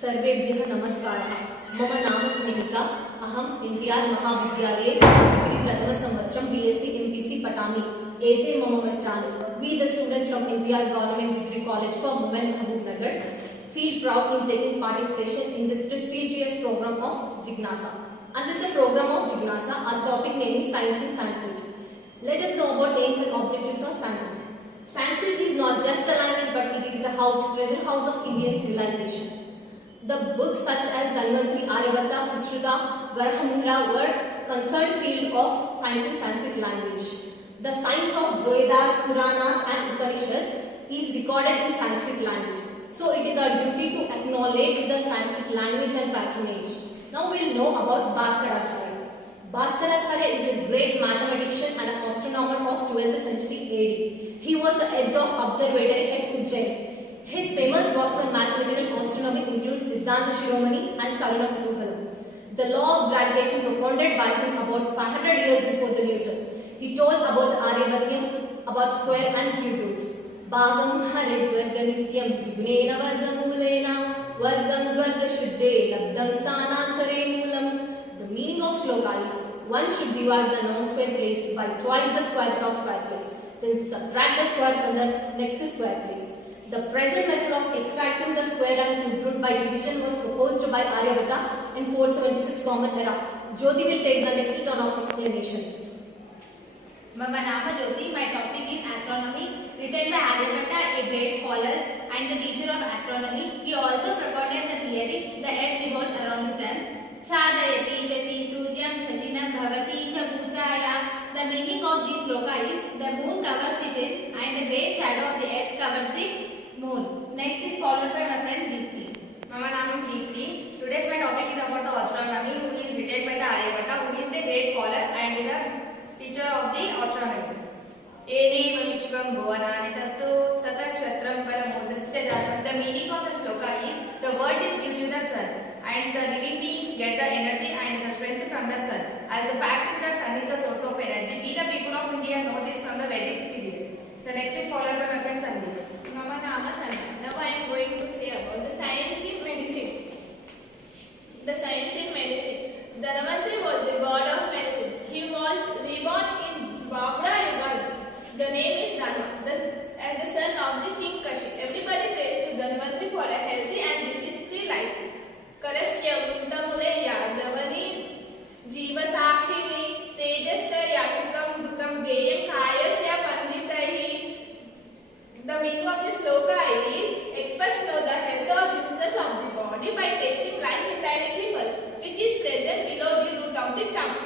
सर्वेभ्यः नमस्कारः। मम नाम स्नेहिता। अहम् NTR महाविद्यालये डिग्री प्रथमसंवत्सरं BSc MPC पठामि। एते मम मित्राणि। We the students from NTR Government Degree College for Women Mahabubnagar feel proud in taking participation in this prestigious program of Jignasa. Under the program of Jignasa, our topic name is Science in Sanskrit. Let us know about aims and objectives of Sanskrit. Sanskrit is not just a language, but it is a treasure house of Indian civilization. The books such as Dhanvantri, Aryabhatta, Sushruta, Varahamihira were concerned field of science in Sanskrit language. The science of Vedas, Puranas and Upanishads is recorded in Sanskrit language. So it is our duty to acknowledge the Sanskrit language and patronage. Now we will know about Bhaskaracharya. Bhaskaracharya is a great mathematician and an astronomer of 12th century AD. He was the head of observatory at Ujjain. His famous works on mathematical astronomy include Siddhanta Shiromani and Karuna Kutuhalam. The law of gravitation propounded by him about 500 years before the Newton. He told about the Aryabhatian, about square and cube roots. Bhagam haridvarga nityam trigunena vargamulena vargam dvarga shuddhe labdam sthanantare moolam. The meaning of shloka is, one should divide the non-square place by twice the square root of square place. Then subtract the square from the next square place. The present method of extracting the square and cube root by division was proposed by Aryabhatta in 476 Common Era. Jyoti will take the next turn of explanation. Mama Nama Jyoti, my topic is astronomy, written by Aryabhatta, a great scholar and the teacher of astronomy. He also propounded the theory the earth revolves around the sun. Chadayati shashi suryam shashinam bhavati cha puchaya. The meaning of this sloka is, the moon covers the sun and the great shadow of the earth covers the moon. Next is followed by my friend Deepti. Mama Namam Deepti. Today's my topic is about the astronomy, who is written by the Aryabhatta, who is the great scholar and the teacher of the astronomy. Eneva Vishwam Bhuvanani Tastu Tata Kshatram Paramojascha Jatam. The meaning of the sloka is, the world is due to the sun and the living beings get the energy and the strength from the sun. As the fact is that sun is the source of energy. We the people of India know this from the Vedic period. The next is followed by my friend Sandeep. Mama Nama Sandhya. Now I am going to say about the science in medicine. The science in medicine. Dhanvantri was the god of medicine. He was reborn in Dwapara Yuga. The name is Dhanva, as the son of the king Kashi. Everybody prays to Dhanvantri for a healthy and disease-free life. Karasya Uttamule Yadavani Jiva Sakshini Tejashta Yasukam Dukam Geyam Kayasya Panditahi. The meaning of this sloka is, experts know the health or diseases of the body by tasting life indirectly pulse, which is present below the root of the tongue.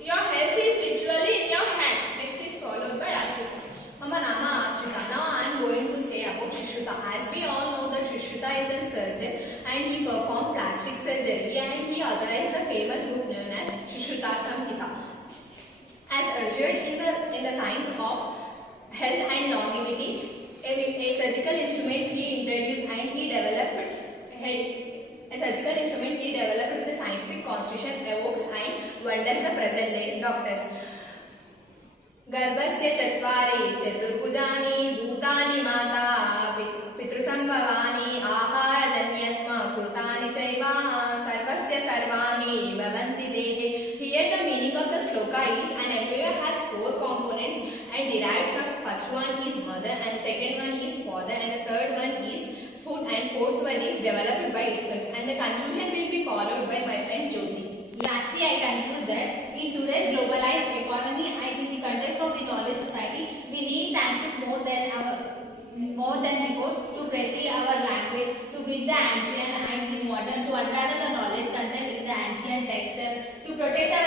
Your health is virtually in your hand. Next is followed by Ashrita. Mama Nama Ashrita. Now I am going to say about Sushruta. As we all know that Sushruta is a surgeon and he performed plastic surgery and he authorized the famous book known as Sushruta Samhita. As urged in the science of health and longevity, a surgical instrument he introduced and he developed. A surgical instrument he developed with the scientific constitution evokes and wonders the present day doctors. Garbhasya Chatvari Chaturbhujani Bhutani Mata Pitrusambhavani Ahara Janyatma Krutani Chaiva Sarvasya Sarvani Bhavanti Dehe. Here the meaning of the sloka is, an embryo has four components and derived from first one is mother and second one is father and the third one is food and fourth one is developed by itself. And the conclusion will be followed by my friend Jyoti. Lastly, I conclude that in today's globalized economy and in the context of the knowledge society, we need Sanskrit more than before to preserve our language, to bridge the ancient and the modern, to unravel the knowledge contained in the ancient text, to protect our